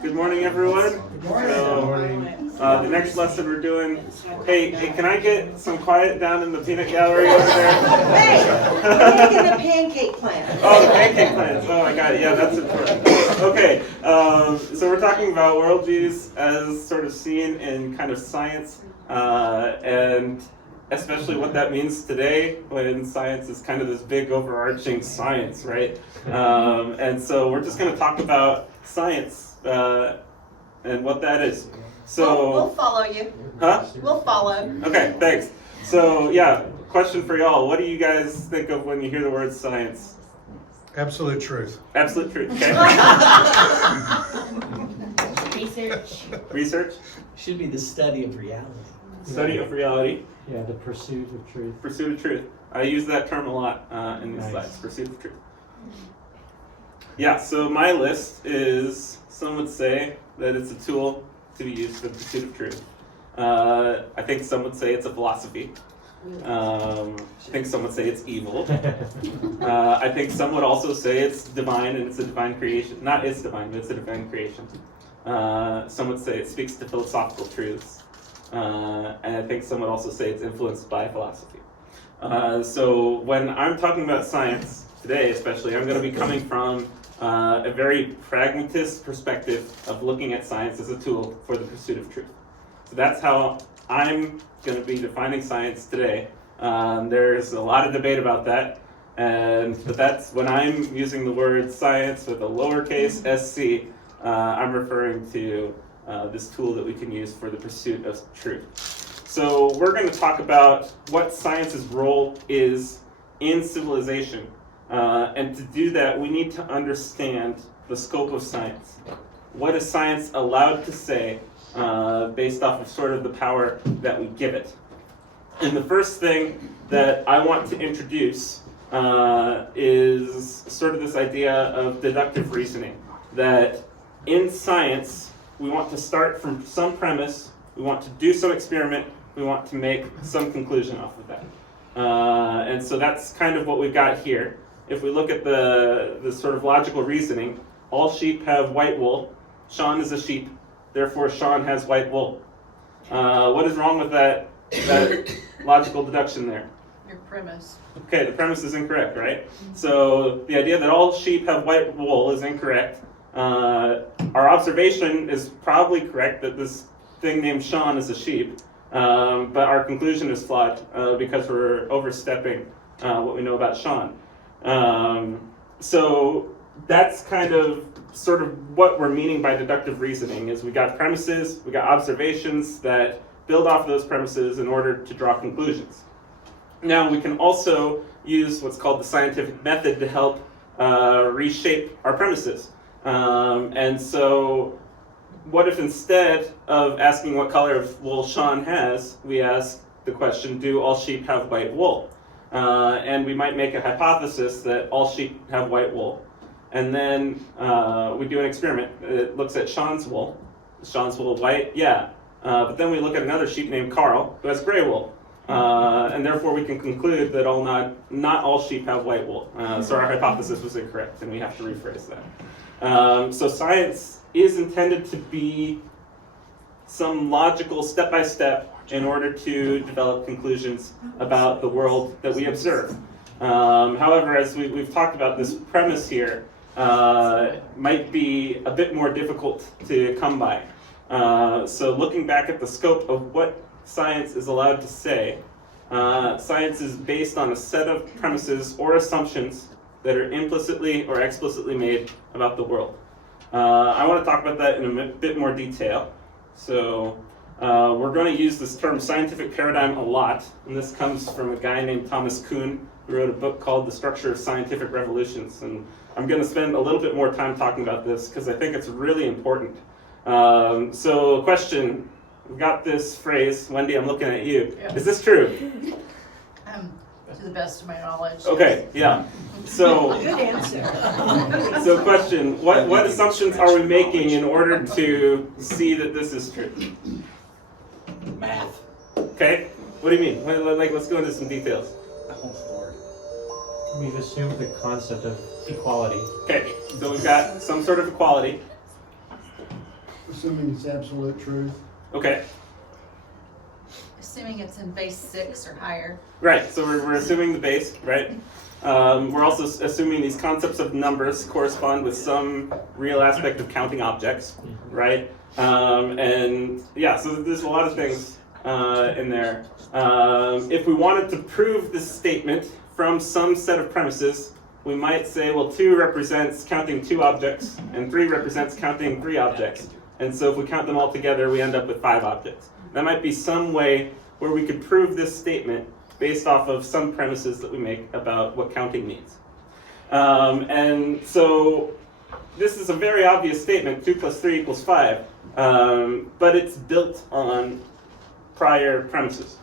Good morning, everyone. Good morning. So, the next lesson we're doing. Hey, can I get some quiet down in the peanut gallery over there? Hey, we're making the pancake plan. Oh, the pancake plans. Oh, I got it. Yeah, that's important. Okay, so we're talking about worldviews as sort of seen in kind of science, and especially what that means today when science is kind of this big overarching science, right? And so we're just going to talk about science and what that is. So We'll follow you. Huh? We'll follow. Okay, thanks. So yeah, question for y'all. What do you guys think of when you hear the word science? Absolute truth. Absolute truth, okay. Research. Research? Should be the study of reality. Study of reality. Yeah, the pursuit of truth. Pursuit of truth. I use that term a lot in these Nice. slides. Pursuit of truth. Yeah, so my list is, some would say that it's a tool to be used for the pursuit of truth. I think some would say it's a philosophy. I think some would say it's evil. I think some would also say it's divine and it's a divine creation. Not it's divine, but it's a divine creation. Some would say it speaks to philosophical truths. And I think some would also say it's influenced by philosophy. So when I'm talking about science today, especially, I'm going to be coming from a very pragmatist perspective of looking at science as a tool for the pursuit of truth. So that's how I'm going to be defining science today. There's a lot of debate about that, but that's when I'm using the word science with a lowercase sc, I'm referring to this tool that we can use for the pursuit of truth. So we're going to talk about what science's role is in civilization. And to do that, we need to understand the scope of science. What is science allowed to say based off of sort of the power that we give it? And the first thing that I want to introduce is sort of this idea of deductive reasoning. That in science, we want to start from some premise, we want to do some experiment, we want to make some conclusion off of that. And so that's kind of what we've got here. If we look at the sort of logical reasoning, all sheep have white wool. Sean is a sheep, therefore Sean has white wool. What is wrong with that logical deduction there? Your premise. Okay, the premise is incorrect, right? So the idea that all sheep have white wool is incorrect. Our observation is probably correct that this thing named Sean is a sheep, but our conclusion is flawed because we're overstepping what we know about Sean. So that's kind of sort of what we're meaning by deductive reasoning is we got premises, we got observations that build off those premises in order to draw conclusions. Now we can also use what's called the scientific method to help reshape our premises. And so what if instead of asking what color of wool Sean has, we ask the question, do all sheep have white wool? And we might make a hypothesis that all sheep have white wool. And then we do an experiment. It looks at Sean's wool. Is Sean's wool white? Yeah. But then we look at another sheep named Carl who has gray wool. And therefore we can conclude that not all sheep have white wool. So our hypothesis was incorrect and we have to rephrase that. So science is intended to be some logical step-by-step in order to develop conclusions about the world that we observe. However, as we've talked about, this premise here might be a bit more difficult to come by. So looking back at the scope of what science is allowed to say, science is based on a set of premises or assumptions that are implicitly or explicitly made about the world. I want to talk about that in a bit more detail. So we're going to use this term scientific paradigm a lot, and this comes from a guy named Thomas Kuhn, who wrote a book called The Structure of Scientific Revolutions. And I'm going to spend a little bit more time talking about this because I think it's really important. So question, we've got this phrase, Wendy, I'm looking at you. Yeah. Is this true? To the best of my knowledge. Okay, yeah. So, Good answer. so question, what assumptions are we making in order to see that this is true? Math. Okay, what do you mean? Let's go into some details. Oh, Lord. We've assumed the concept of equality. Okay, so we've got some sort of equality. Assuming it's absolute truth. Okay, Assuming it's in base 6 or higher. right, so we're assuming the base, right? We're also assuming these concepts of numbers correspond with some real aspect of counting objects, right? And yeah, so there's a lot of things in there. If we wanted to prove this statement from some set of premises, we might say, well, 2 represents counting 2 objects, and 3 represents counting 3 objects. And so if we count them all together, we end up with 5 objects. That might be some way where we could prove this statement based off of some premises that we make about what counting means. And so this is a very obvious statement, 2 plus 3 equals 5, but it's built on prior premises.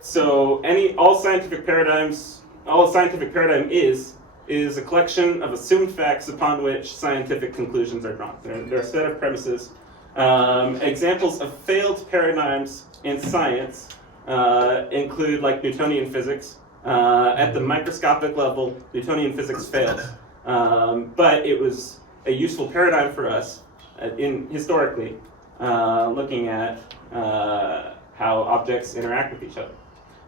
So all scientific paradigm is a collection of assumed facts upon which scientific conclusions are drawn. They're a set of premises. Examples of failed paradigms in science include like Newtonian physics. At the microscopic level, Newtonian physics failed, but it was a useful paradigm for us historically, looking at how objects interact with each other.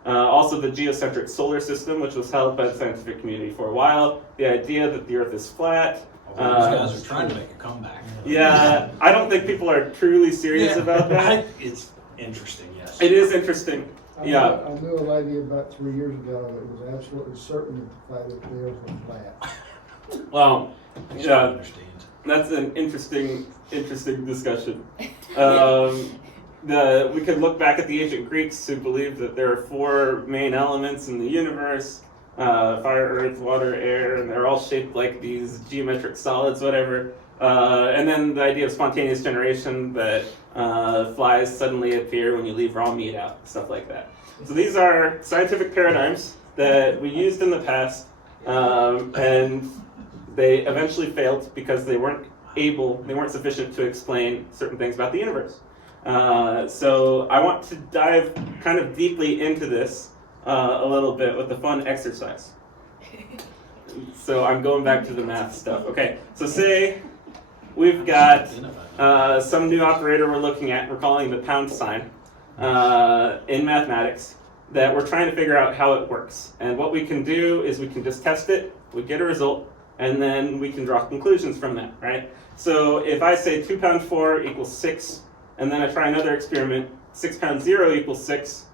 Also the geocentric solar system, which was held by the scientific community for a while. The idea that the Earth is flat. Those guys are trying to make a comeback. Yeah, I don't think people are truly serious about that. It's interesting, yes. It is interesting. Yeah. I knew a lady about 3 years ago that was absolutely certain that the Earth was flat. Well, I yeah, understand. that's an interesting discussion. We could look back at the ancient Greeks who believed that there are 4 main elements in the universe, fire, earth, water, air, and they're all shaped like these geometric solids, whatever. And then the idea of spontaneous generation, that flies suddenly appear when you leave raw meat out, stuff like that. So these are scientific paradigms that we used in the past, and they eventually failed because they weren't sufficient to explain certain things about the universe. So I want to dive kind of deeply into this a little bit with a fun exercise. So I'm going back to the math stuff. Okay, so say we've got some new operator we're looking at, we're calling the pound sign in mathematics, that we're trying to figure out how it works. And what we can do is we can just test it, we get a result, and then we can draw conclusions from that, right? So if I say 2 pound 4 equals 6, and then I try another experiment, 6 pound 0 equals 6,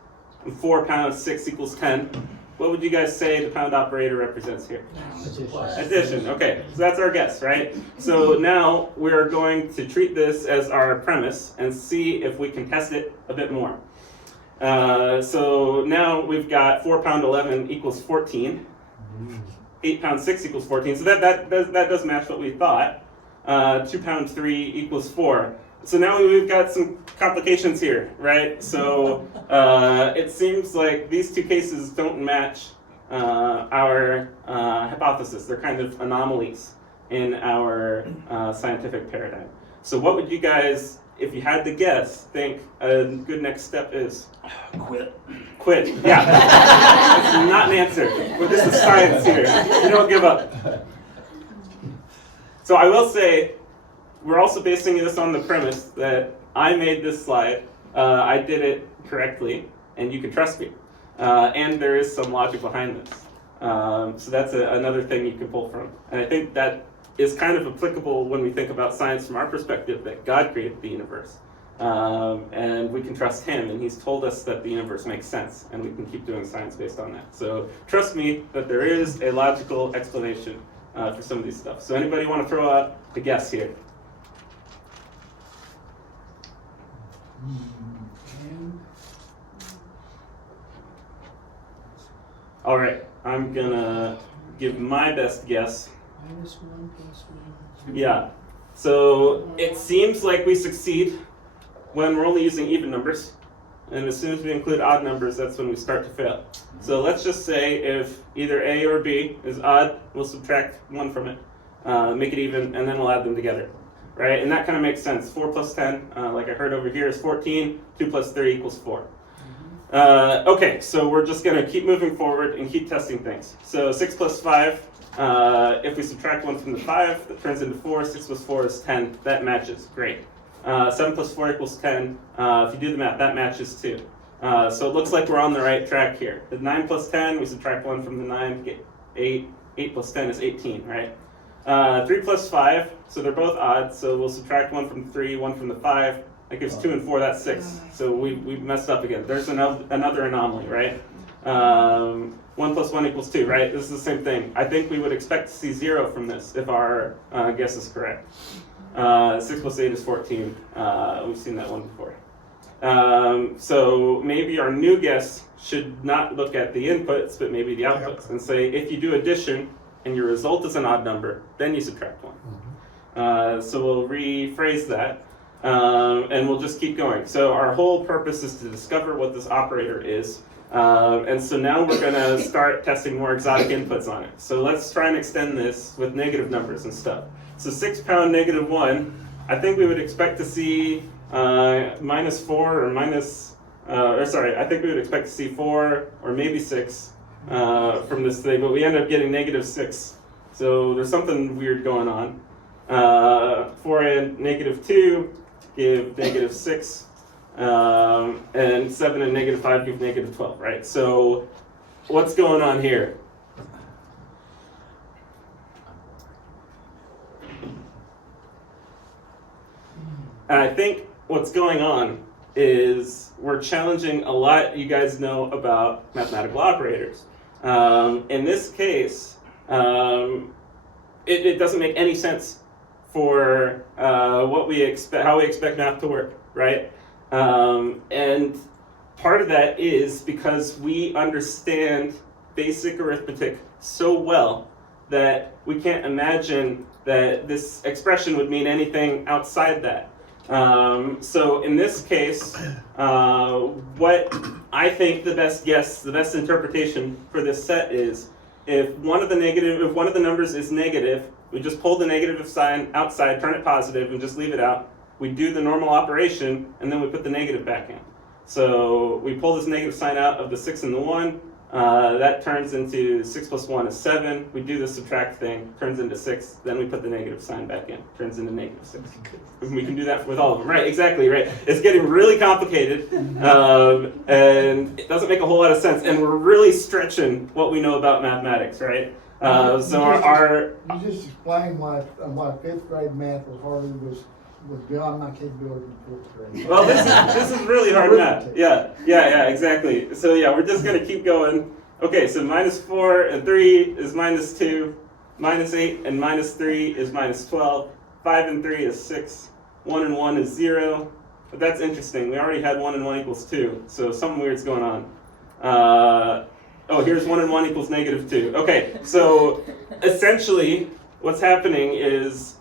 and 4 pound 6 equals 10, what would you guys say the pound operator represents here? Addition, okay, so that's our guess, right? So now we're going to treat this as our premise and see if we can test it a bit more. So now we've got 4 pound 11 equals 14, 8 pound 6 equals 14, so that does match what we thought. 2 pound 3 equals 4. So now we've got some complications here, right? So it seems like these 2 cases don't match our hypothesis. They're kind of anomalies in our scientific paradigm. So what would you guys, if you had to guess, think a good next step is? Quit. Quit, yeah. That's not an answer. But this is science here. You don't give up. So I will say, we're also basing this on the premise that I made this slide, I did it correctly, and you can trust me. And there is some logic behind this. So that's another thing you can pull from. And I think that is kind of applicable when we think about science from our perspective, that God created the universe. And we can trust him, and he's told us that the universe makes sense, and we can keep doing science based on that. So trust me that there is a logical explanation for some of these stuff. So anybody want to throw out a guess here? All right, I'm gonna give my best guess. Yeah, so it seems like we succeed when we're only using even numbers, and as soon as we include odd numbers, that's when we start to fail. So let's just say if either A or B is odd, we'll subtract 1 from it, make it even, and then we'll add them together, right? And that kind of makes sense. 4 plus 10, like I heard over here, is 14. 2 plus 3 equals 4. Okay, so we're just going to keep moving forward and keep testing things. So 6 plus 5, if we subtract 1 from the 5, that turns into 4. 6 plus 4 is 10. That matches. Great. 7 plus 4 equals 10. If you do the math, that matches too. So it looks like we're on the right track here. The 9 plus 10, we subtract 1 from the 9, get 8. 8 plus 10 is 18, right? 3 plus 5, so they're both odd, so we'll subtract 1 from the 3, 1 from the 5. That gives 2 and 4, that's 6. So we messed up again. There's another anomaly, right? 1 plus 1 equals 2, right? This is the same thing. I think we would expect to see 0 from this if our guess is correct. 6 plus 8 is 14. We've seen that one before. So maybe our new guess should not look at the inputs, but maybe the outputs, and say if you do addition and your result is an odd number, then you subtract 1. So we'll rephrase that, and we'll just keep going. So our whole purpose is to discover what this operator is, and so now we're going to start testing more exotic inputs on it. So let's try and extend this with negative numbers and stuff. So 6 pound negative 1, I think we would expect to see minus 4 or I think we would expect to see 4 or maybe 6 from this thing, but we end up getting negative 6. So there's something weird going on. 4 and negative 2 give negative 6, and 7 and negative 5 give negative 12, right? So what's going on here? And I think what's going on is we're challenging a lot you guys know about mathematical operators. In this case, it doesn't make any sense for how we expect math to work, right? And part of that is because we understand basic arithmetic so well that we can't imagine that this expression would mean anything outside that. So in this case, what I think the best interpretation for this set is, if one of the numbers is negative, we just pull the negative sign outside, turn it positive, and just leave it out. We do the normal operation, and then we put the negative back in. So we pull this negative sign out of the 6 and the 1. That turns into 6 plus 1 is 7. We do the subtract thing, turns into 6. Then we put the negative sign back in, turns into negative 6. We can do that with all of them. Right, exactly, right. It's getting really complicated, and it doesn't make a whole lot of sense. And we're really stretching what we know about mathematics, right? So You just explained why 5th grade math was beyond my capability in 4th grade. Well, this is really hard math. Yeah, exactly. So yeah, we're just gonna keep going. Okay, so minus 4 and 3 is minus 2. Minus 8 and minus 3 is minus 12. 5 and 3 is 6. 1 and 1 is 0. But that's interesting. We already had 1 and 1 equals 2. So something weird's going on. Here's 1 and 1 equals negative 2. Okay, so essentially what's happening is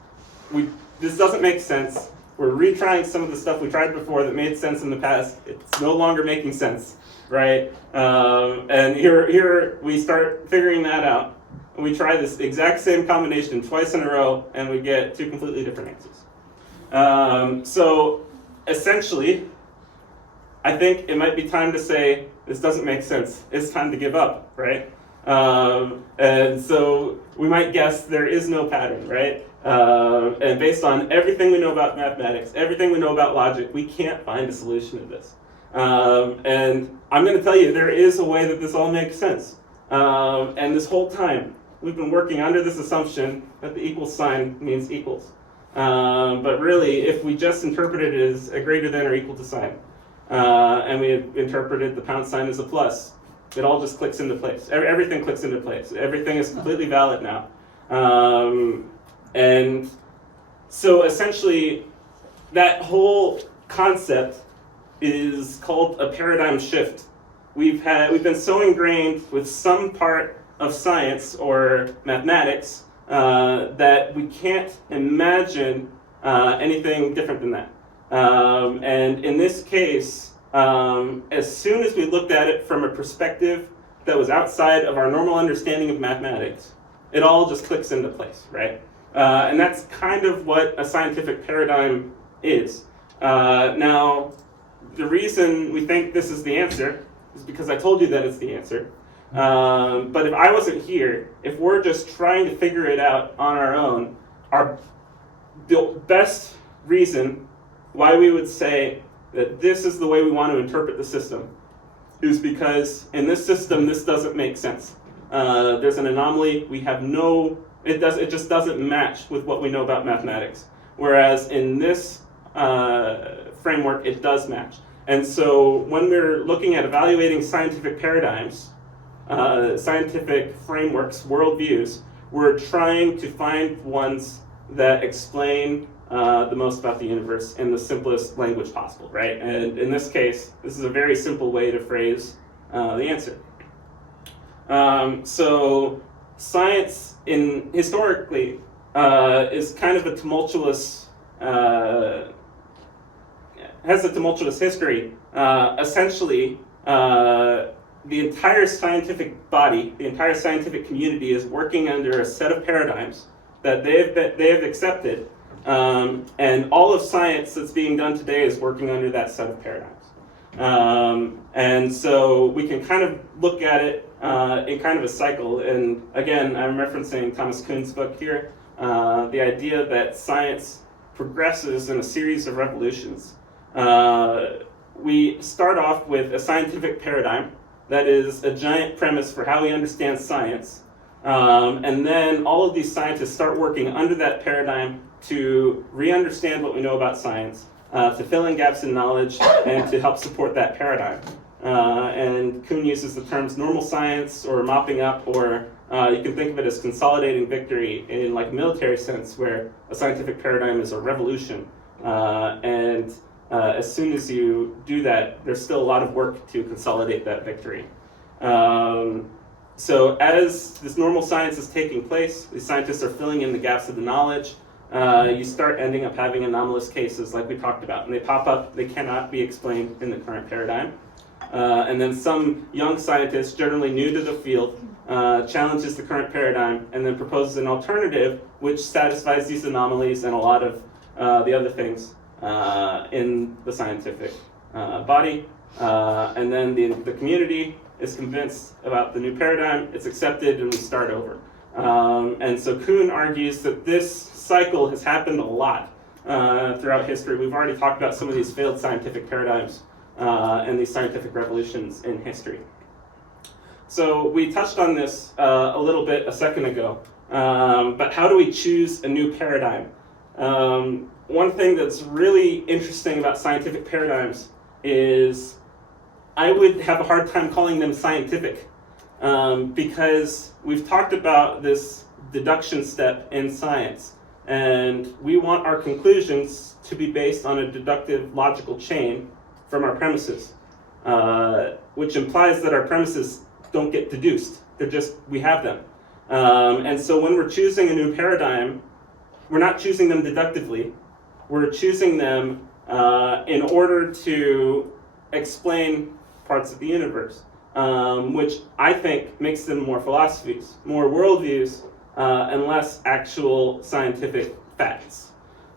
this doesn't make sense. We're retrying some of the stuff we tried before that made sense in the past. It's no longer making sense, right? And here we start figuring that out. And we try this exact same combination twice in a row, and we get 2 completely different answers. So essentially, I think it might be time to say, this doesn't make sense. It's time to give up, right? And so we might guess there is no pattern, right? And based on everything we know about mathematics, everything we know about logic, we can't find a solution to this. And I'm going to tell you, there is a way that this all makes sense. And this whole time, we've been working under this assumption that the equal sign means equals. But really, if we just interpreted it as a greater than or equal to sign, and we interpreted the pound sign as a plus, it all just clicks into place. Everything clicks into place. Everything is completely valid now. And so essentially, that whole concept is called a paradigm shift. We've been so ingrained with some part of science or mathematics that we can't imagine anything different than that. And in this case, as soon as we looked at it from a perspective that was outside of our normal understanding of mathematics, it all just clicks into place, right? And that's kind of what a scientific paradigm is. Now, the reason we think this is the answer is because I told you that it's the answer. But if I wasn't here, if we're just trying to figure it out on our own, the best reason why we would say that this is the way we want to interpret the system is because in this system, this doesn't make sense. There's an anomaly. We have it just doesn't match with what we know about mathematics. Whereas in this framework, it does match. And so when we're looking at evaluating scientific paradigms, scientific frameworks, worldviews, we're trying to find ones that explain the most about the universe in the simplest language possible, right? And in this case, this is a very simple way to phrase the answer. So science historically is kind of a tumultuous, has a tumultuous history. Essentially, the entire scientific body, the entire scientific community is working under a set of paradigms that they have accepted, and all of science that's being done today is working under that set of paradigms. And so we can kind of look at it in kind of a cycle. And again, I'm referencing Thomas Kuhn's book here, the idea that science progresses in a series of revolutions. We start off with a scientific paradigm that is a giant premise for how we understand science. And then all of these scientists start working under that paradigm to re-understand what we know about science, to fill in gaps in knowledge, and to help support that paradigm. And Kuhn uses the terms normal science or mopping up, or you can think of it as consolidating victory in like military sense, where a scientific paradigm is a revolution. And as soon as you do that, there's still a lot of work to consolidate that victory. So as this normal science is taking place, these scientists are filling in the gaps of the knowledge. You start ending up having anomalous cases like we talked about, and they pop up, they cannot be explained in the current paradigm. And then some young scientist, generally new to the field, challenges the current paradigm and then proposes an alternative which satisfies these anomalies and a lot of the other things in the scientific body. And then the community is convinced about the new paradigm, it's accepted, and we start over. And so Kuhn argues that this cycle has happened a lot throughout history. We've already talked about some of these failed scientific paradigms and these scientific revolutions in history. So we touched on this a little bit a second ago, but how do we choose a new paradigm? One thing that's really interesting about scientific paradigms is I would have a hard time calling them scientific because we've talked about this deduction step in science, and we want our conclusions to be based on a deductive logical chain from our premises, which implies that our premises don't get deduced. They're just, we have them. And so when we're choosing a new paradigm, we're not choosing them deductively. We're choosing them in order to explain parts of the universe, which I think makes them more philosophies, more worldviews, and less actual scientific facts.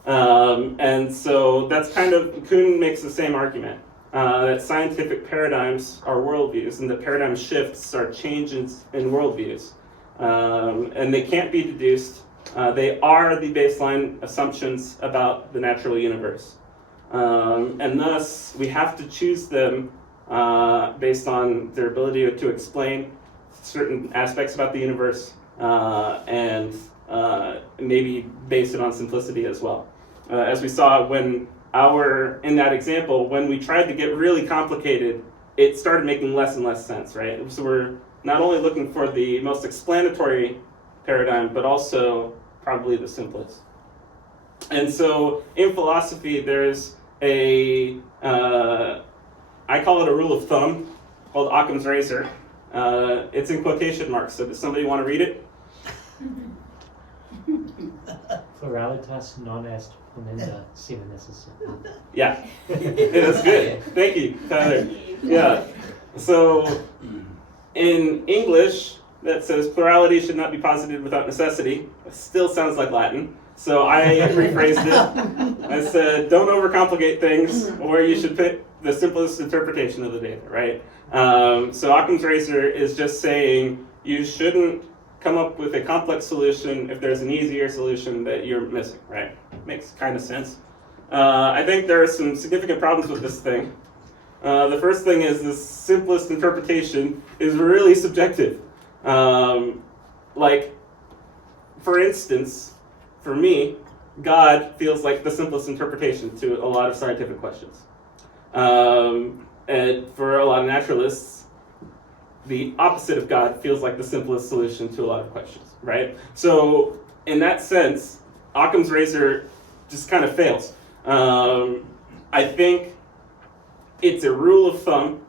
And so that's kind of, Kuhn makes the same argument, that scientific paradigms are worldviews, and that paradigm shifts are changes in worldviews. And they can't be deduced. They are the baseline assumptions about the natural universe. And thus, we have to choose them based on their ability to explain certain aspects about the universe, and maybe base it on simplicity as well. As we saw in that example, when we tried to get really complicated, it started making less and less sense, right? So we're not only looking for the most explanatory paradigm, but also probably the simplest. And so in philosophy, there's I call it a rule of thumb called Occam's razor. It's in quotation marks, so does somebody want to read it? Pluralitas non est ponenda sine necessitas. Yeah. Yeah, that's good. Thank you, Tyler. Yeah. So in English, that says plurality should not be posited without necessity. It still sounds like Latin. So I rephrased it. I said, don't overcomplicate things, or you should the simplest interpretation of the data, right? So Occam's razor is just saying you shouldn't come up with a complex solution if there's an easier solution that you're missing, right? Makes kind of sense. I think there are some significant problems with this thing. The first thing is the simplest interpretation is really subjective. Like, for instance, for me, God feels like the simplest interpretation to a lot of scientific questions. And for a lot of naturalists, the opposite of God feels like the simplest solution to a lot of questions, right? So in that sense, Occam's razor just kind of fails. I think it's a rule of thumb.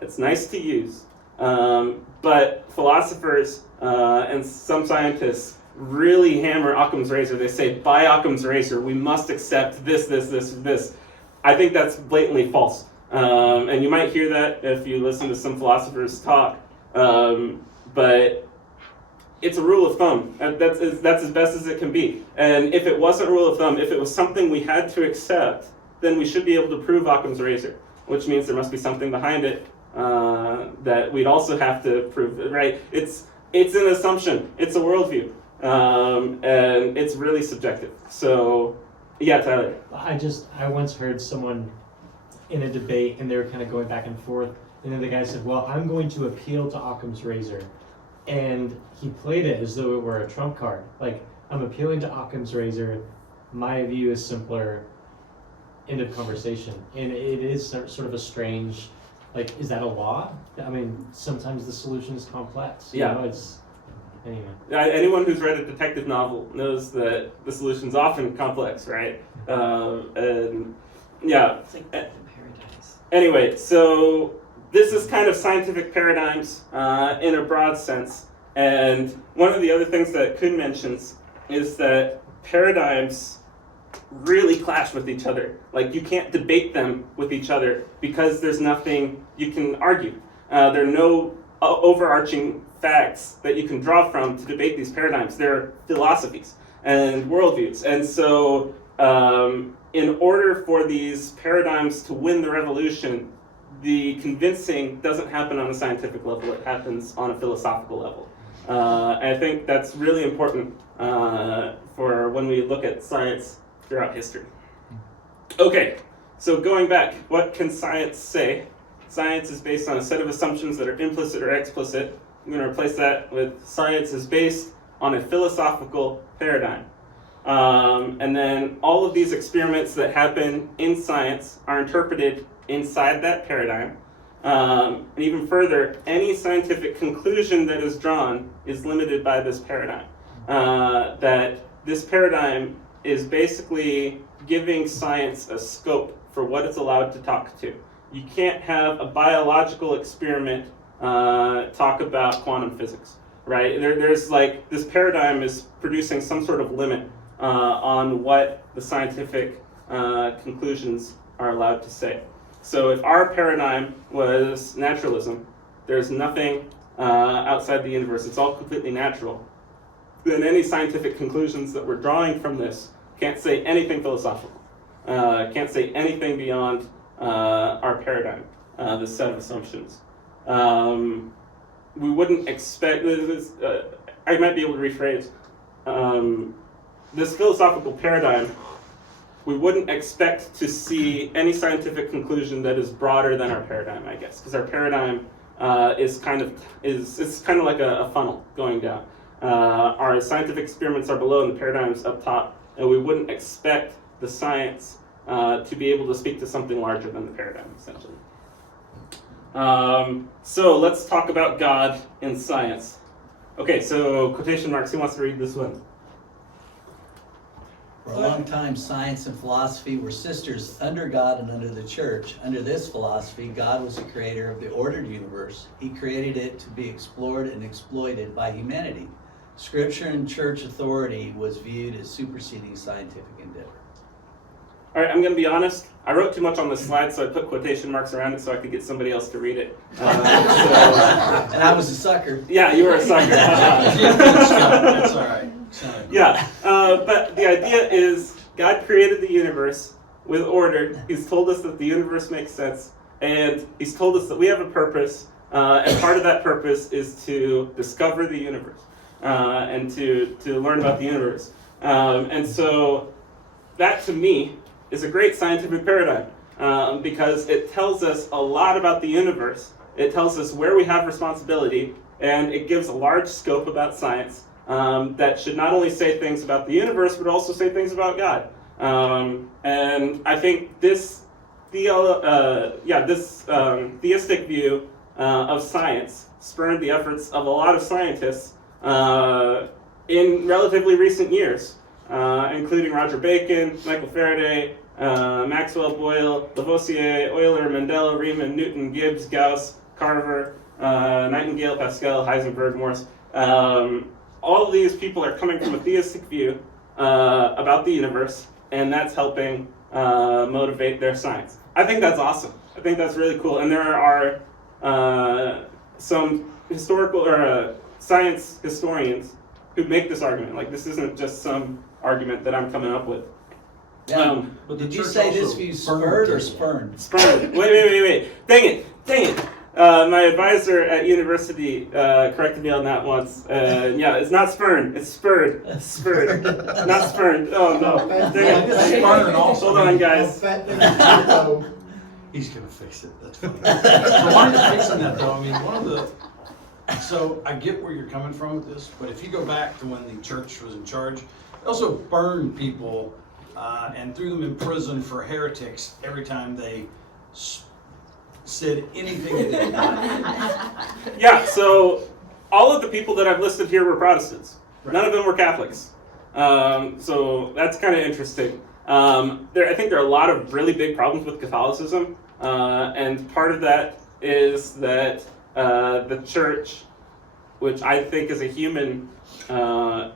It's nice to use. But philosophers and some scientists really hammer Occam's razor. They say, by Occam's razor, we must accept this, this, this, this. I think that's blatantly false. And you might hear that if you listen to some philosophers talk. But it's a rule of thumb. That's as best as it can be. And if it wasn't a rule of thumb, if it was something we had to accept, then we should be able to prove Occam's razor, which means there must be something behind it that we'd also have to prove, right? It's an assumption. It's a worldview. And it's really subjective. So, yeah, Tyler. I once heard someone in a debate, and they were kind of going back and forth, and then the guy said, well, I'm going to appeal to Occam's razor. And he played it as though it were a trump card. Like, I'm appealing to Occam's razor, my view is simpler, end of conversation. And it is sort of a strange, like, is that a law? I mean, sometimes the solution is complex. You know, it's, anyway. Anyone who's read a detective novel knows that the solution's often complex, right? And yeah. It's like Death in Paradise. Anyway, so this is kind of scientific paradigms in a broad sense. And one of the other things that Kuhn mentions is that paradigms really clash with each other. Like, you can't debate them with each other because there's nothing you can argue. There are no overarching facts that you can draw from to debate these paradigms. They're philosophies and worldviews. And so in order for these paradigms to win the revolution, the convincing doesn't happen on a scientific level, it happens on a philosophical level. I think that's really important for when we look at science throughout history. Okay, so going back, what can science say? Science is based on a set of assumptions that are implicit or explicit. I'm going to replace that with science is based on a philosophical paradigm. And then all of these experiments that happen in science are interpreted inside that paradigm. And even further, any scientific conclusion that is drawn is limited by this paradigm. That this paradigm is basically giving science a scope for what it's allowed to talk to. You can't have a biological experiment talk about quantum physics, right? There's like, this paradigm is producing some sort of limit on what the scientific conclusions are allowed to say. So if our paradigm was naturalism, there's nothing outside the universe, it's all completely natural, then any scientific conclusions that we're drawing from this can't say anything philosophical, can't say anything beyond our paradigm, this set of assumptions. We wouldn't expect, I might be able to rephrase, this philosophical paradigm, we wouldn't expect to see any scientific conclusion that is broader than our paradigm, I guess, because our paradigm is kind of like a funnel going down. Our scientific experiments are below and the paradigm's up top, and we wouldn't expect the science to be able to speak to something larger than the paradigm, essentially. So let's talk about God in science. Okay, so quotation marks, who wants to read this one? For a long time, science and philosophy were sisters under God and under the church. Under this philosophy, God was the creator of the ordered universe. He created it to be explored and exploited by humanity. Scripture and church authority was viewed as superseding scientific endeavor. All right, I'm going to be honest. I wrote too much on this slide, so I put quotation marks around it so I could get somebody else to read it. And I was a sucker. Yeah, you were a sucker. That's all right. Yeah, but the idea is God created the universe, with order. He's told us that the universe makes sense, and he's told us that we have a purpose, and part of that purpose is to discover the universe, and to learn about the universe. And so that, to me, is a great scientific paradigm, because it tells us a lot about the universe. It tells us where we have responsibility, and it gives a large scope about science that should not only say things about the universe, but also say things about God. And I think this theistic view of science spurned the efforts of a lot of scientists in relatively recent years, including Roger Bacon, Michael Faraday, Maxwell, Boyle, Lavoisier, Euler, Mendel, Riemann, Newton, Gibbs, Gauss, Carver, Nightingale, Pascal, Heisenberg, Morse. All of these people are coming from a theistic view about the universe, and that's helping motivate their science. I think that's awesome. I think that's really cool. And there are some historical or science historians who make this argument. Like, this isn't just some argument that I'm coming up with. Now, But the did you church say also this view spurned spurred or it. spurned? Spurned. Wait. Dang it. My advisor at university corrected me on that once. Yeah, it's not spurned. It's spurred. Spurred. Not spurned. Oh, no. Dang it. Spurned also. Hold on, guys. He's gonna fix it, that's funny. So while you're fixing that though, I mean, so I get where you're coming from with this, but if you go back to when the church was in charge, they also burned people and threw them in prison for heretics every time they said anything they didn't like. Yeah, so all of the people that I've listed here were Protestants. Right. None of them were Catholics. So that's kind of interesting. I think there are a lot of really big problems with Catholicism, and part of that is that the church, which I think is a human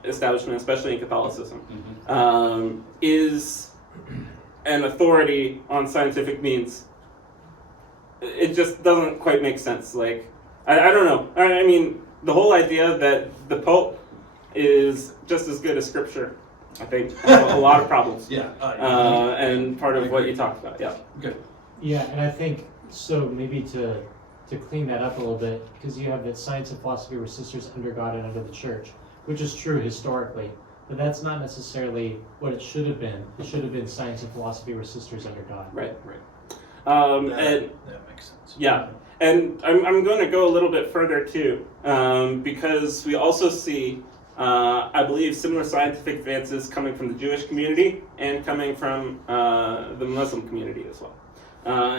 establishment, especially in Catholicism, is an authority on scientific means. It just doesn't quite make sense. Like, I don't know. I mean, the whole idea that the Pope is just as good as Scripture, I think, has a lot of problems. Yeah. And part of what you talked about, yeah. Good. Yeah, and I think, so maybe to clean that up a little bit, because you have that science and philosophy were sisters under God and under the church, which is true historically, but that's not necessarily what it should have been. It should have been science and philosophy were sisters under God. Right. That makes sense. Yeah, and I'm going to go a little bit further too, because we also see, I believe, similar scientific advances coming from the Jewish community and coming from the Muslim community as well.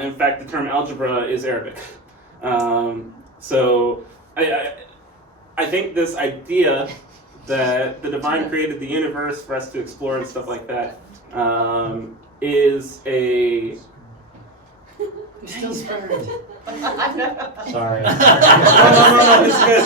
In fact, the term algebra is Arabic. So I think this idea that the divine created the universe for us to explore and stuff like that is a... Still spurned. Sorry. No, it's good.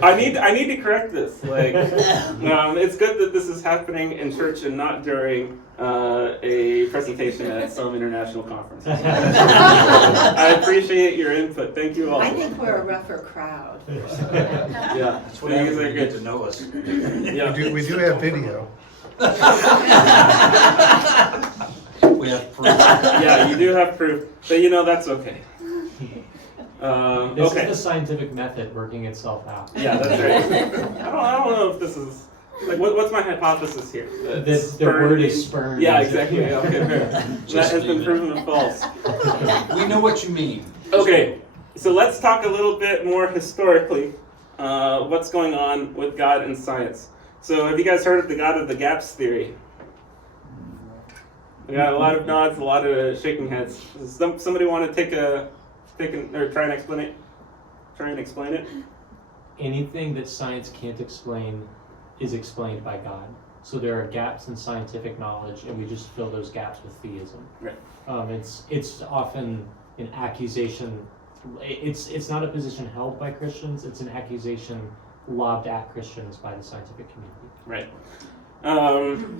I need to correct this. Like, it's good that this is happening in church and not during a presentation at some international conference. I appreciate your input. Thank you all. I think we're a rougher crowd. Yeah, That's what you guys happens when are you get good. to know us. Yeah. We do have video. We have proof. Yeah, you do have proof, but that's okay. This Okay. is the scientific method working itself out. Yeah, that's right. I don't know if this is like what's my hypothesis here? That The word is spurned. Yeah, exactly. Okay, fair. That has been proven false. We know what you mean. Okay, so let's talk a little bit more historically. What's going on with God and science? So, have you guys heard of the God of the Gaps theory? We got a lot of nods, a lot of shaking heads. Does somebody want to try and explain it? Try and explain it. Anything that science can't explain is explained by God. So there are gaps in scientific knowledge, and we just fill those gaps with theism. Right. It's often an accusation. It's not a position held by Christians. It's an accusation lobbed at Christians by the scientific community. Right.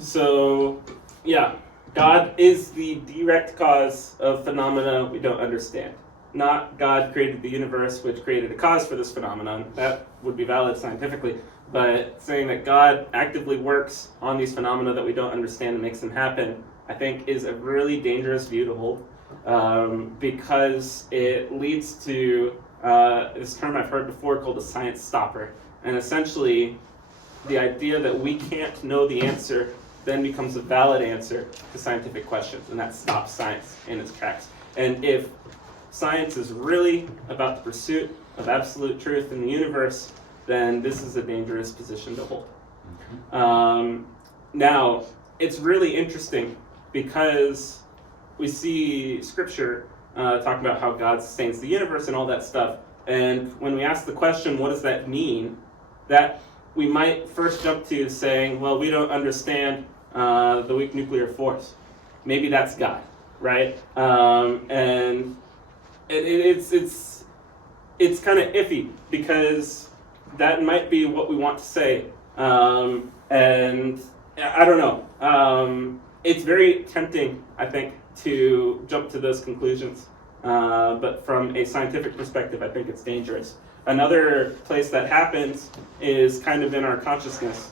So, yeah, God is the direct cause of phenomena we don't understand. Not God created the universe, which created a cause for this phenomenon. That would be valid scientifically. But saying that God actively works on these phenomena that we don't understand and makes them happen I think is a really dangerous view to hold, because it leads to this term I've heard before called a science stopper. And essentially, the idea that we can't know the answer then becomes a valid answer to scientific questions, and that stops science in its tracks. And if science is really about the pursuit of absolute truth in the universe, then this is a dangerous position to hold. Now, it's really interesting because we see scripture talking about how God sustains the universe and all that stuff. And when we ask the question, what does that mean? That we might first jump to saying, well, we don't understand the weak nuclear force. Maybe that's God, right? And it's kind of iffy because that might be what we want to say. And I don't know. It's very tempting, I think, to jump to those conclusions. But from a scientific perspective, I think it's dangerous. Another place that happens is kind of in our consciousness,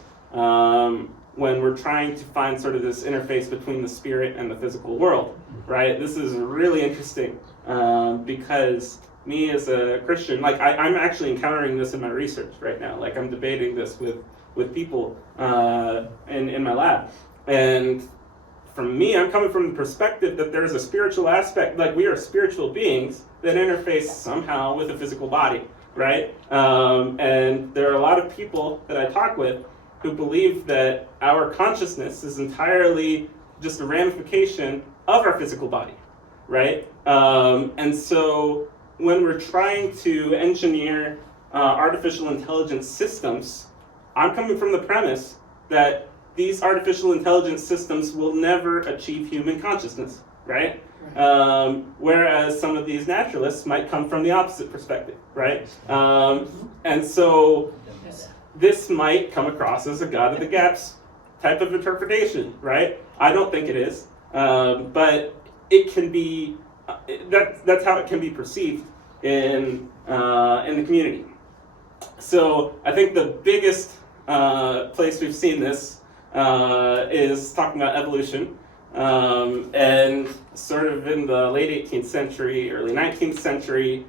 when we're trying to find sort of this interface between the spirit and the physical world, right? This is really interesting because me as a Christian, like I'm actually encountering this in my research right now. Like I'm debating this with people in my lab. And from me, I'm coming from the perspective that there's a spiritual aspect, like we are spiritual beings that interface somehow with a physical body, right? And there are a lot of people that I talk with who believe that our consciousness is entirely just a ramification of our physical body, right? And so when we're trying to engineer artificial intelligence systems, I'm coming from the premise that these artificial intelligence systems will never achieve human consciousness, right? Whereas some of these naturalists might come from the opposite perspective, right? And so this might come across as a God of the gaps type of interpretation, right? I don't think it is, but it can be. That's how it can be perceived in the community. So I think the biggest place we've seen this is talking about evolution, and sort of in the late 18th century, early 19th century,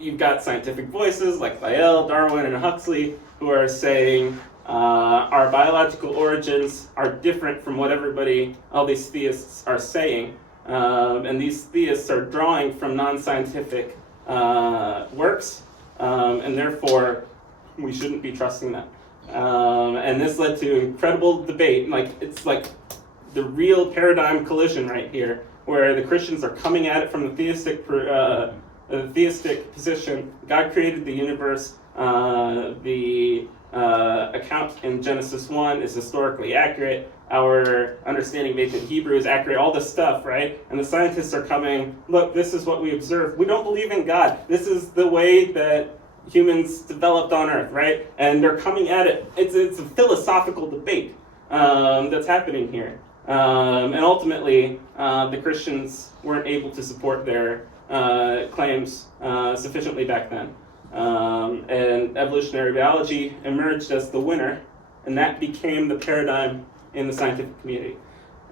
you've got scientific voices like Lyell, Darwin, and Huxley who are saying our biological origins are different from what all these theists are saying, and these theists are drawing from non-scientific works, and therefore we shouldn't be trusting them. And this led to incredible debate. It's like the real paradigm collision right here, where the Christians are coming at it from the theistic position. God created the universe. The account in Genesis 1 is historically accurate. Our understanding of ancient Hebrew is accurate. All this stuff, right? And the scientists are coming. Look, this is what we observe. We don't believe in God. This is the way that humans developed on Earth, right? And they're coming at it. It's a philosophical debate that's happening here. And ultimately, the Christians weren't able to support their claims sufficiently back then. And evolutionary biology emerged as the winner, and that became the paradigm in the scientific community.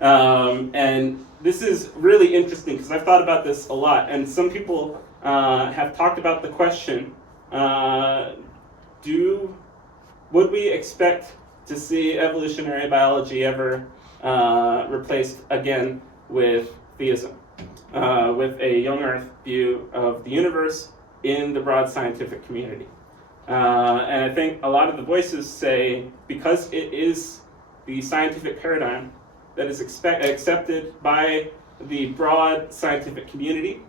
And this is really interesting because I've thought about this a lot, and some people have talked about the question, would we expect to see evolutionary biology ever replaced again with theism, with a young Earth view of the universe in the broad scientific community? And I think a lot of the voices say, because it is the scientific paradigm that is accepted by the broad scientific community,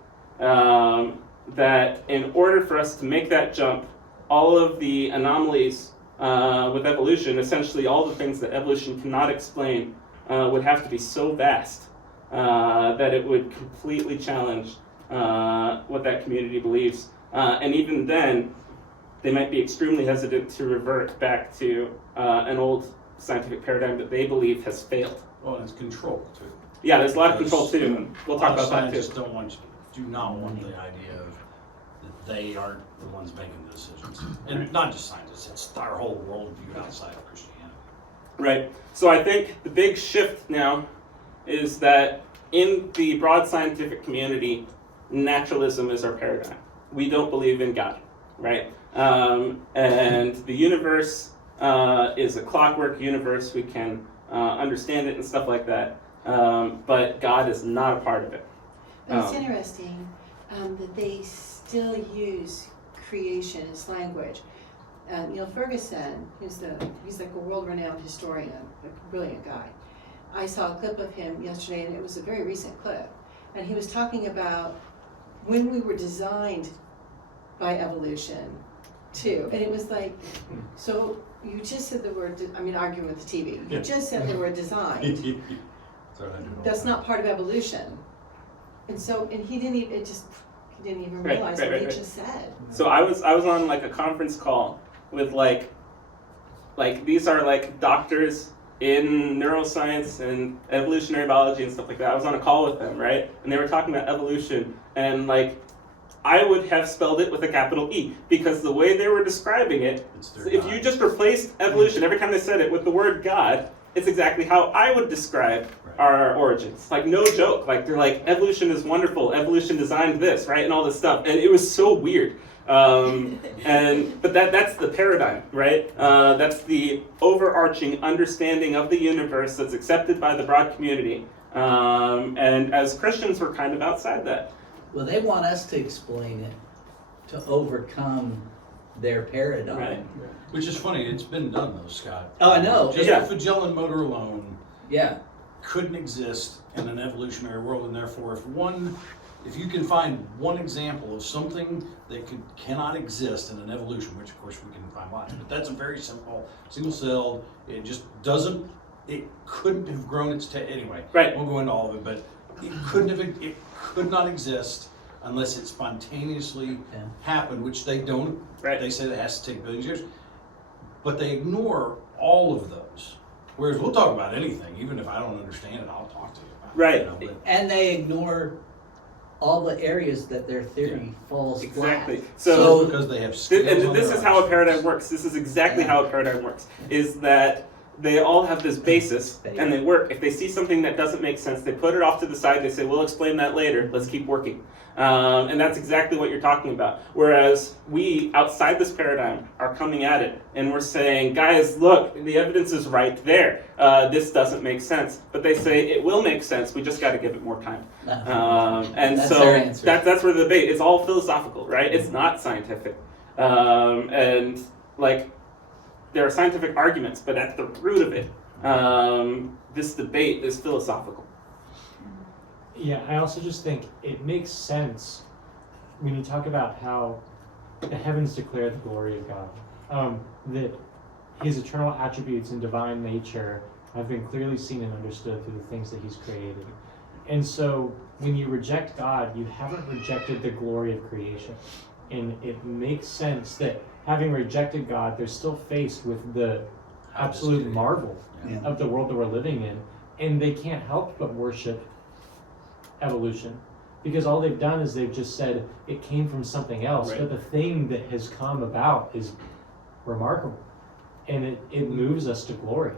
that in order for us to make that jump, all of the anomalies with evolution, essentially all the things that evolution cannot explain, would have to be so vast that it would completely challenge what that community believes. And even then, they might be extremely hesitant to revert back to an old scientific paradigm that they believe has failed. Well, and it's control too. Yeah, there's a lot of control too, and we'll talk about that Scientists too. do not want the idea of that they aren't the ones making the decisions. And not just scientists, it's our whole worldview outside of Christianity. Right. So I think the big shift now is that in the broad scientific community, naturalism is our paradigm. We don't believe in God, right? And the universe is a clockwork universe. We can understand it and stuff like that. But God is not a part of it. But it's interesting that they still use creation as language. Neil Ferguson, he's like a world-renowned historian, a brilliant guy. I saw a clip of him yesterday, and it was a very recent clip. And he was talking about when we were designed by evolution, too. And it was like, so you just said the word, arguing with the TV. You just said the word designed. That's not part of evolution. And so, and he didn't even realize what he just said. So I was on like a conference call with like these are like doctors in neuroscience and evolutionary biology and stuff like that. I was on a call with them, right? And they were talking about evolution, and like I would have spelled it with a capital E, because the way they were describing it, if you just replaced evolution every time they said it with the word God, it's exactly how I would describe our origins. Like, no joke. Like, they're like, evolution is wonderful. Evolution designed this, right? And all this stuff. And it was so weird. But that's the paradigm, right? That's the overarching understanding of the universe that's accepted by the broad community. And as Christians, we're kind of outside that. Well, they want us to explain it to overcome their paradigm. Right. Which is funny, it's been done though, Scott. Oh, I know. Just Yeah. the Magellan motor alone Yeah. couldn't exist in an evolutionary world, and therefore if you can find one example of something that cannot exist in an evolution, which of course we can find lots, but that's a very simple, single-celled, it just doesn't, it couldn't have grown its anyway. Right. Won't go into all of it, but it could not exist unless it spontaneously happened, which they don't. Right. They say that has to take billions of years, but they ignore all of those. Whereas we'll talk about anything, even if I don't understand it, I'll talk to you about it. Right. You know, but- And they ignore all the areas that their theory falls Exactly. flat. So because they have skills and on this their is how a own. paradigm works. This is exactly how a paradigm works. Is that they all have this basis, and they work. If they see something that doesn't make sense, they put it off to the side. They say, we'll explain that later. Let's keep working. And that's exactly what you're talking about. Whereas we, outside this paradigm, are coming at it, and we're saying, guys, look, the evidence is right there. This doesn't make sense. But they say, it will make sense. We just got to give it more time. And That's so their answer. that's where the debate is all philosophical, right? It's not scientific. And like, there are scientific arguments, but at the root of it, this debate is philosophical. Yeah, I also just think it makes sense when you talk about how the heavens declare the glory of God, that his eternal attributes and divine nature have been clearly seen and understood through the things that he's created. And so when you reject God, you haven't rejected the glory of creation. And it makes sense that having rejected God, they're still faced with the absolute marvel Yeah. of the world that we're living in. And they can't help but worship evolution, because all they've done is they've just said it came from something else. Right. But the thing that has come about is remarkable, and it moves us to glory,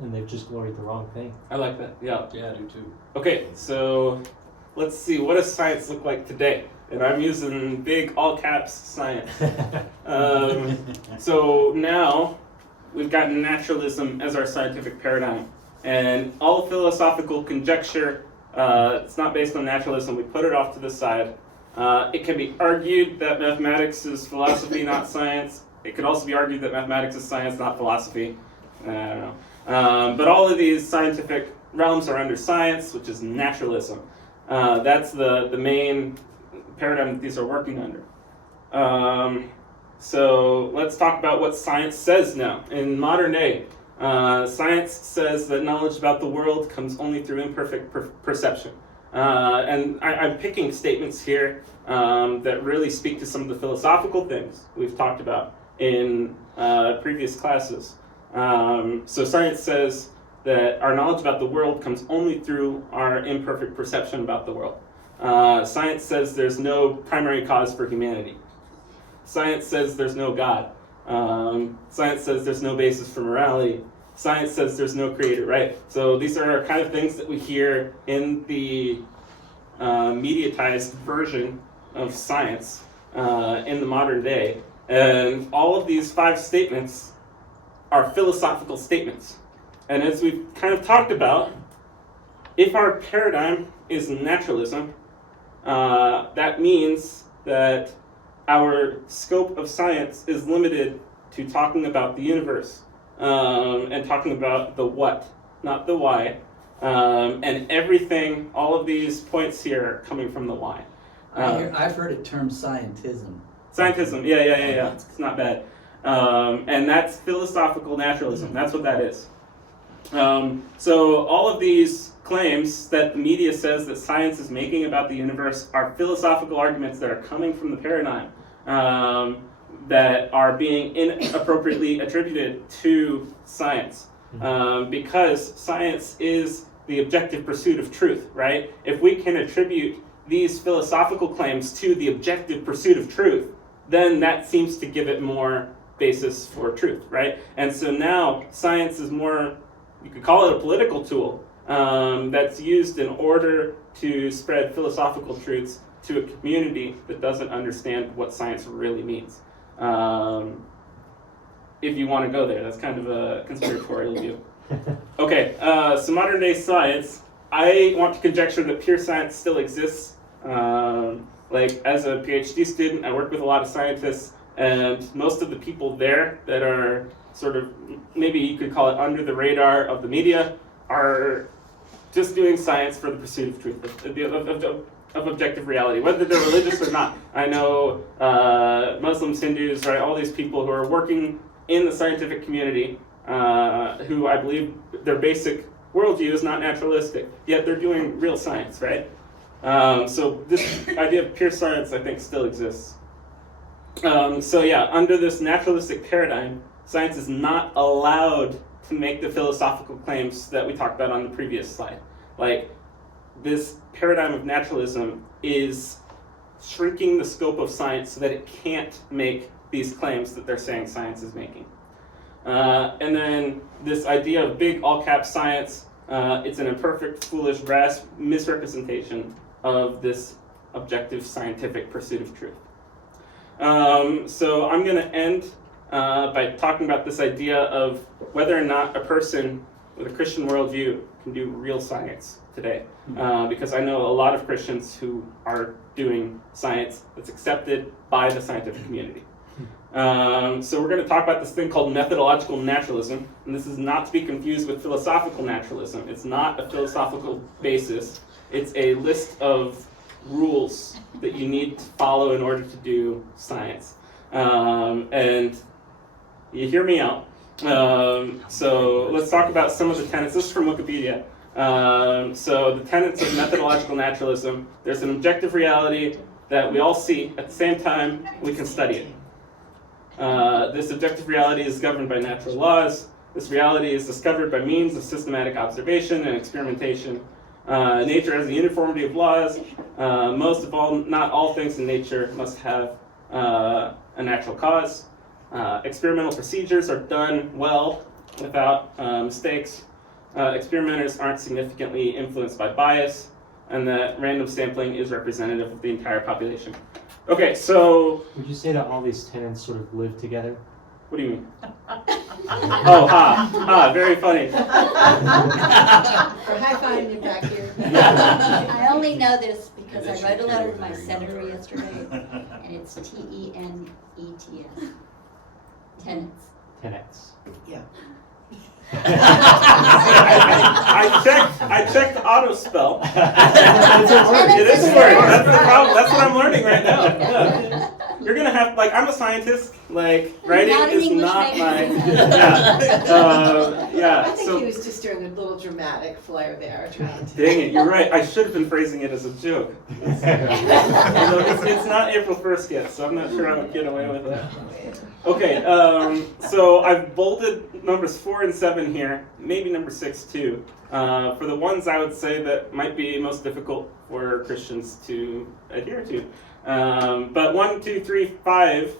and they've just gloried the wrong thing. I like that. Yeah. Yeah, I do too. Okay, so let's see. What does science look like today? And I'm using big all caps science. So now we've got naturalism as our scientific paradigm, and all philosophical conjecture. It's not based on naturalism. We put it off to the side. It can be argued that mathematics is philosophy, not science. It could also be argued that mathematics is science, not philosophy. I don't know. But all of these scientific realms are under science, which is naturalism. That's the main paradigm that these are working under. So let's talk about what science says now. In modern day, science says that knowledge about the world comes only through imperfect perception. And I'm picking statements here that really speak to some of the philosophical things we've talked about in previous classes. So science says that our knowledge about the world comes only through our imperfect perception about the world. Science says there's no primary cause for humanity. Science says there's no God. Science says there's no basis for morality. science says there's no creator, right? So these are kind of things that we hear in the mediatized version of science in the modern day. And all of these 5 statements are philosophical statements. And as we've kind of talked about, if our paradigm is naturalism, that means that our scope of science is limited to talking about the universe and talking about the what, not the why. And everything, all of these points here are coming from the why. I've heard it termed scientism. Scientism, yeah. It's not bad. And that's philosophical naturalism. That's what that is. So all of these claims that the media says that science is making about the universe are philosophical arguments that are coming from the paradigm that are being inappropriately attributed to science. Because science is the objective pursuit of truth, right? If we can attribute these philosophical claims to the objective pursuit of truth, then that seems to give it more basis for truth, right? And so now science is more, you could call it a political tool that's used in order to spread philosophical truths to a community that doesn't understand what science really means. If you want to go there, that's kind of a conspiratorial view. Okay, so modern day science, I want to conjecture that pure science still exists. Like as a PhD student, I work with a lot of scientists, and most of the people there that are sort of, maybe you could call it under the radar of the media, are just doing science for the pursuit of truth, of objective reality, whether they're religious or not. I know Muslims, Hindus, right, all these people who are working in the scientific community, who I believe their basic worldview is not naturalistic, yet they're doing real science, right? So this idea of pure science, I think, still exists. So yeah, under this naturalistic paradigm, science is not allowed to make the philosophical claims that we talked about on the previous slide. Like, this paradigm of naturalism is shrinking the scope of science so that it can't make these claims that they're saying science is making. And then this idea of big all-cap science, it's an imperfect, foolish, brass misrepresentation of this objective scientific pursuit of truth. So I'm going to end by talking about this idea of whether or not a person with a Christian worldview can do real science today. Because I know a lot of Christians who are doing science that's accepted by the scientific community. So we're going to talk about this thing called methodological naturalism, and this is not to be confused with philosophical naturalism. It's not a philosophical basis. It's a list of rules that you need to follow in order to do science. And you hear me out. So let's talk about some of the tenets. This is from Wikipedia. So the tenets of methodological naturalism: there's an objective reality that we all see. At the same time, we can study it. This objective reality is governed by natural laws. This reality is discovered by means of systematic observation and experimentation. Nature has a uniformity of laws. Most of all, not all things in nature must have a natural cause. Experimental procedures are done well without mistakes. Experimenters aren't significantly influenced by bias, and that random sampling is representative of the entire population. Okay, so... Would you say that all these tenets sort of live together? What do you mean? Oh, very funny. We're high-fiving you back here. I only know this because I wrote a letter to my senator yesterday, and it's T-E-N-E-T-S. Tenets. Tenets. Yeah. I checked auto spell. It's a word. It is a word. That's the problem. That's what I'm learning right now. Yeah. You're gonna have, like, I'm a scientist. Like, writing Not an is English not my. major. Yeah. I think So, he was just doing a little dramatic flair there, trying to. dang it, you're right. I should have been phrasing it as a joke. It's not April 1st yet, so I'm not sure I would get away with that. Okay, so I've bolded numbers 4 and 7 here, maybe number 6 too, for the ones I would say that might be most difficult for Christians to adhere to. But 1, 2, 3, 5,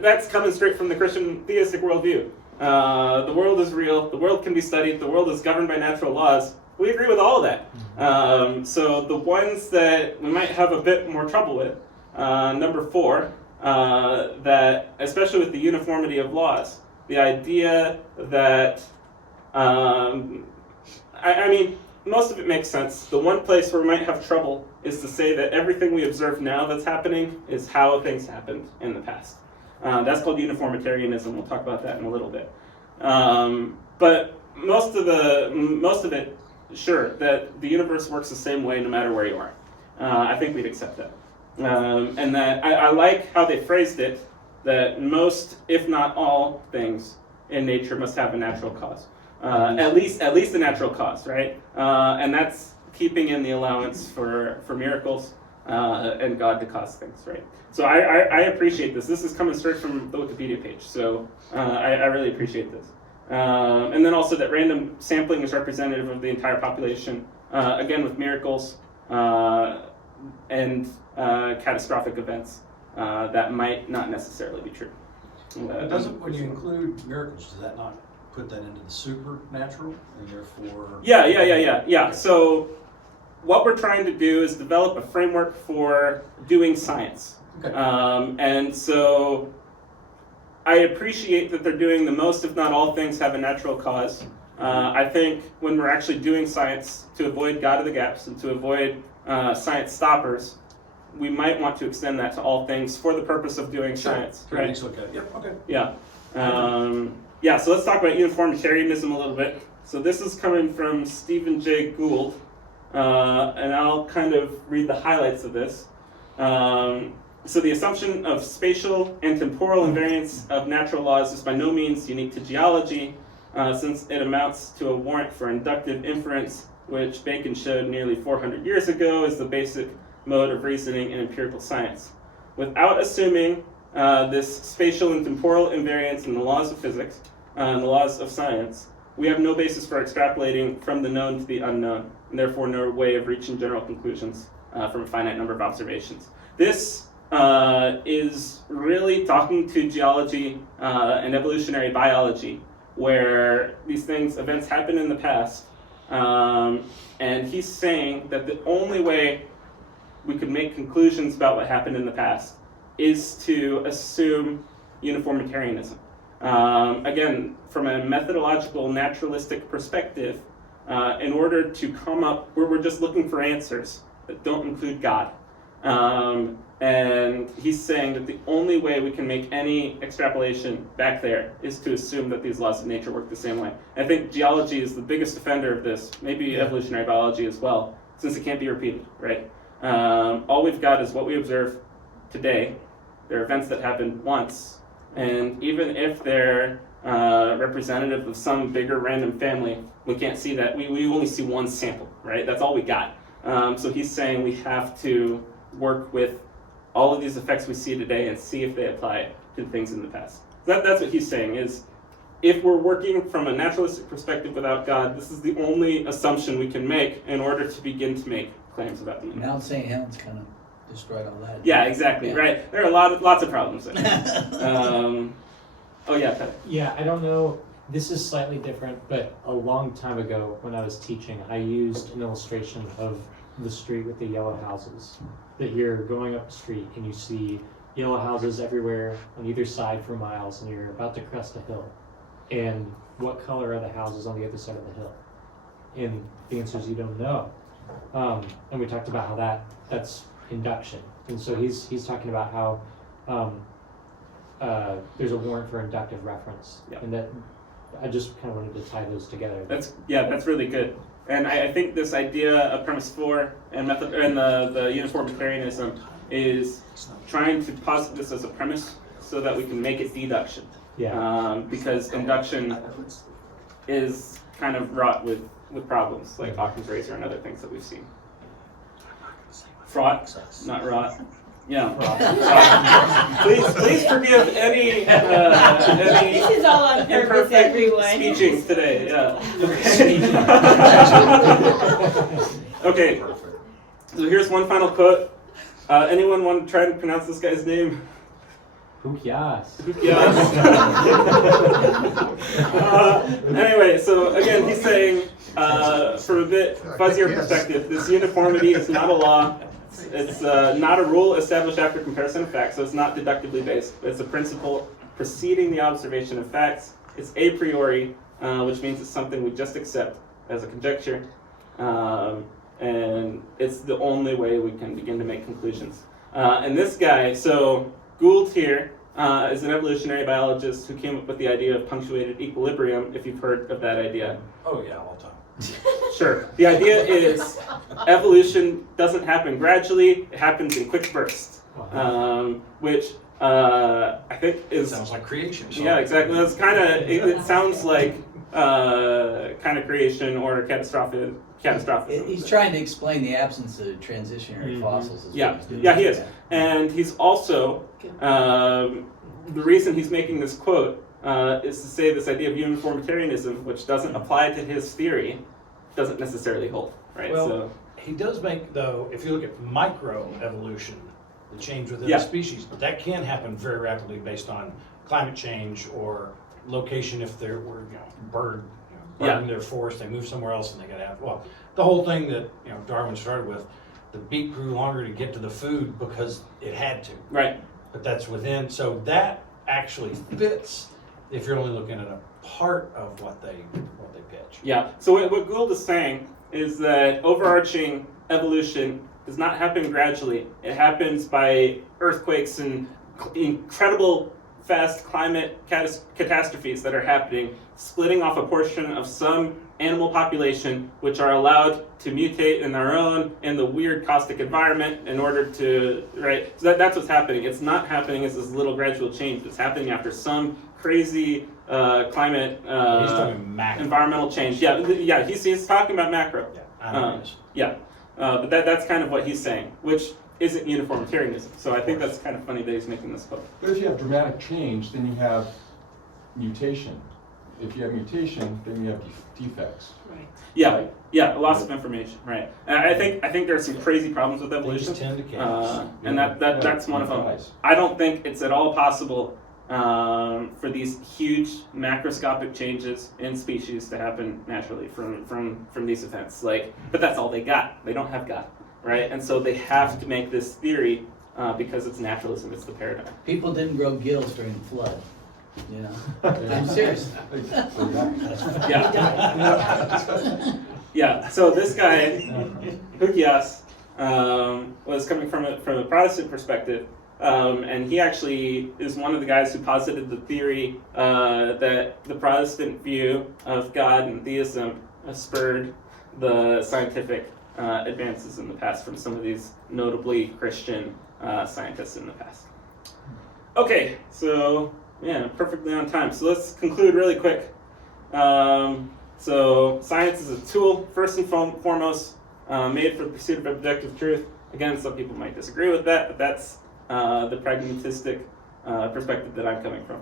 that's coming straight from the Christian theistic worldview. the world is real, the world can be studied, the world is governed by natural laws. We agree with all of that. So the ones that we might have a bit more trouble with, number 4, that especially with the uniformity of laws, the idea that, I mean, most of it makes sense. The one place where we might have trouble is to say that everything we observe now that's happening is how things happened in the past. That's called Uniformitarianism. We'll talk about that in a little bit. But most of it, sure, that the universe works the same way no matter where you are. I think we'd accept that. And that I like how they phrased it, that most, if not all, things in nature must have a natural cause. At least a natural cause, right? And that's keeping in the allowance for miracles and God to cause things, right? So I appreciate this. This is coming straight from the Wikipedia page, so I really appreciate this. And then also that random sampling is representative of the entire population, again with miracles and catastrophic events that might not necessarily be true. It doesn't, when you include miracles, does that not put that into the supernatural, and therefore? Yeah. So what we're trying to do is develop a framework for doing science. Okay. And so I appreciate that they're doing the most, if not all, things have a natural cause. I think when we're actually doing science to avoid God of the gaps and to avoid science stoppers, we might want to extend that to all things for the purpose of doing science, right? Okay. Yep. Okay. Yeah. So let's talk about uniformitarianism a little bit. So this is coming from Stephen Jay Gould, and I'll kind of read the highlights of this. So the assumption of spatial and temporal invariance of natural laws is by no means unique to geology, since it amounts to a warrant for inductive inference, which Bacon showed nearly 400 years ago is the basic mode of reasoning in empirical science. Without assuming this spatial and temporal invariance in the laws of physics and the laws of science, we have no basis for extrapolating from the known to the unknown, and therefore no way of reaching general conclusions from a finite number of observations. This is really talking to geology and evolutionary biology, where these events happen in the past, and he's saying that the only way we could make conclusions about what happened in the past is to assume uniformitarianism. Again, from a methodological naturalistic perspective, in order to come up, we're just looking for answers that don't include God. And he's saying that the only way we can make any extrapolation back there is to assume that these laws of nature work the same way. I think geology is the biggest offender of this, maybe evolutionary biology as well, since it can't be repeated, right? All we've got is what we observe today. There are events that happened once, and even if they're representative of some bigger random family, we can't see that. We only see one sample, right? That's all we got. So he's saying we have to work with all of these effects we see today and see if they apply to things in the past. That's what he's saying, is if we're working from a naturalistic perspective without God, this is the only assumption we can make in order to begin to make claims about the universe. Mount St. Helens kind of destroyed all that. Yeah, exactly, Yeah. right. There are lots of problems there. Oh yeah, Pat. Yeah, I don't know. This is slightly different, but a long time ago when I was teaching, I used an illustration of the street with the yellow houses. That you're going up the street and you see yellow houses everywhere on either side for miles, and you're about to crest a hill. And what color are the houses on the other side of the hill? And the answer is you don't know. And we talked about how that's induction. And so he's talking about how there's a warrant for inductive reference. Yeah. And that I just kind of wanted to tie those together. That's really good. And I think this idea of premise 4 and the uniformitarianism is trying to posit this as a premise so that we can make it deduction. Yeah. Because induction is kind of wrought with problems like Occam's razor and other things that we've seen. Fraught, not wrought. Yeah. Please forgive any This is all on purpose, imperfect everyone. speeching today. Yeah. Okay. So here's one final quote. Anyone want to try to pronounce this guy's name? Yes. Anyway, so again, he's saying, from a bit fuzzier perspective, this uniformity is not a law. It's not a rule established after comparison of facts, so it's not deductively based. It's a principle preceding the observation of facts. It's a priori, which means it's something we just accept as a conjecture. And it's the only way we can begin to make conclusions. And this guy, so Gould here, is an evolutionary biologist who came up with the idea of punctuated equilibrium, if you've heard of that idea. Oh, yeah, all the time. Sure. The idea is evolution doesn't happen gradually, it happens in quick bursts, which I think is... Sounds like creation. So. Yeah, exactly. That's kind of, it sounds like kind of creation or catastrophism. He's trying to explain the absence of transitionary fossils. Is Yeah, what he's doing. yeah, he is. And he's also, the reason he's making this quote is to say this idea of uniformitarianism, which doesn't apply to his theory, doesn't necessarily hold, right? Well, So he does make, though, if you look at microevolution, the change within Yeah. a species, that can happen very rapidly based on climate change or location. If there were, bird, burning their forest, they move somewhere else and they got to have, well, the whole thing that, Darwin started with, the beak grew longer to get to the food because it had to. right. But that's within, so that actually fits if you're only looking at a part of what they pitch. Yeah. So what Gould is saying is that overarching evolution does not happen gradually. It happens by earthquakes and incredible fast climate catastrophes that are happening, splitting off a portion of some animal population, which are allowed to mutate in their own in the weird caustic environment in order to, right? So that's what's happening. It's not happening as this little gradual change. It's happening after some crazy climate He's talking macro. environmental change. Yeah, he's talking about macro. Yeah, I know it is. Yeah, but that's kind of what he's saying, which isn't uniformitarianism. So I think that's kind of funny that he's making this quote. But if you have dramatic change, then you have mutation. If you have mutation, then you have defects. Right. Yeah, yeah, loss of information, right? And I think there are some crazy problems with evolution, Things tend to chaos. and that's one of them. I don't think it's at all possible for these huge macroscopic changes in species to happen naturally from these events. But that's all they got. They don't have God, right? And so they have to make this theory because it's naturalism. It's the paradigm. People didn't grow gills during the flood. I'm serious. Yeah. Yeah. So this guy, Hukias, was coming from a Protestant perspective, and he actually is one of the guys who posited the theory that the Protestant view of God and theism spurred the scientific advances in the past from some of these notably Christian scientists in the past. Okay, so yeah, perfectly on time. So let's conclude really quick. So science is a tool, first and foremost, made for the pursuit of objective truth. Again, some people might disagree with that, but that's the pragmatistic perspective that I'm coming from.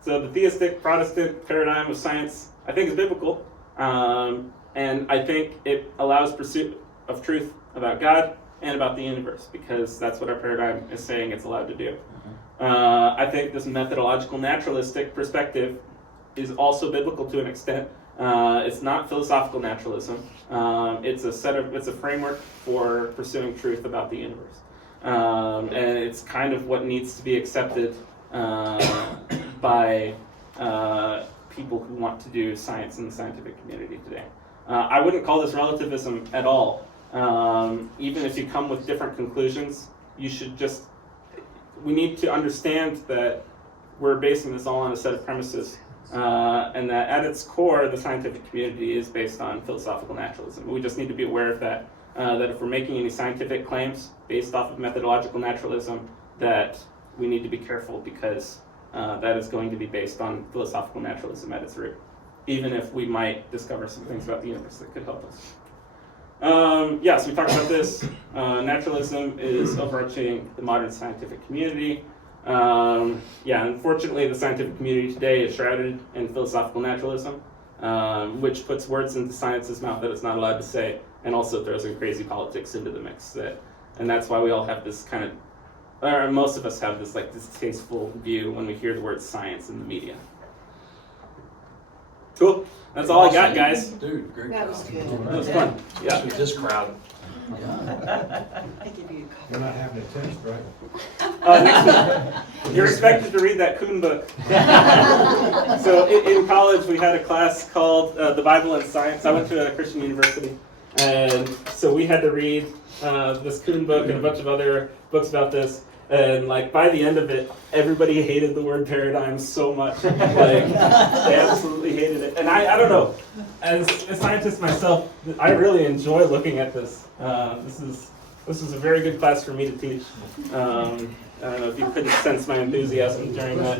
So the theistic Protestant paradigm of science, I think, is biblical, and I think it allows pursuit of truth about God and about the universe, because that's what our paradigm is saying it's allowed to do. I think this methodological naturalistic perspective is also biblical to an extent. It's not philosophical naturalism. It's a framework for pursuing truth about the universe, and it's kind of what needs to be accepted by people who want to do science in the scientific community today. I wouldn't call this relativism at all. Even if you come with different conclusions, we need to understand that we're basing this all on a set of premises, and that at its core, the scientific community is based on philosophical naturalism. We just need to be aware of that, that if we're making any scientific claims based off of methodological naturalism, that we need to be careful, because that is going to be based on philosophical naturalism at its root, even if we might discover some things about the universe that could help us. So we talked about this. Naturalism is overarching the modern scientific community. Unfortunately, the scientific community today is shrouded in philosophical naturalism, which puts words into science's mouth that it's not allowed to say, and also throws in crazy politics into the mix. And that's why we all have this kind of or most of us have this like distasteful view when we hear the word science in the media. Cool. That's all I got, guys. Dude, great That was job. good. That was fun. Yeah. With this crowd. Yeah. I give you a copy. We're not having a test, right? Next week, you're expected to read that Kuhn book. So in college, we had a class called The Bible and Science. I went to a Christian university, and so we had to read this Kuhn book and a bunch of other books about this. And like by the end of it, everybody hated the word paradigm so much. Like they absolutely hated it. And I don't know, as a scientist myself, I really enjoy looking at this. This is a very good class for me to teach. I don't know if you couldn't sense my enthusiasm during that.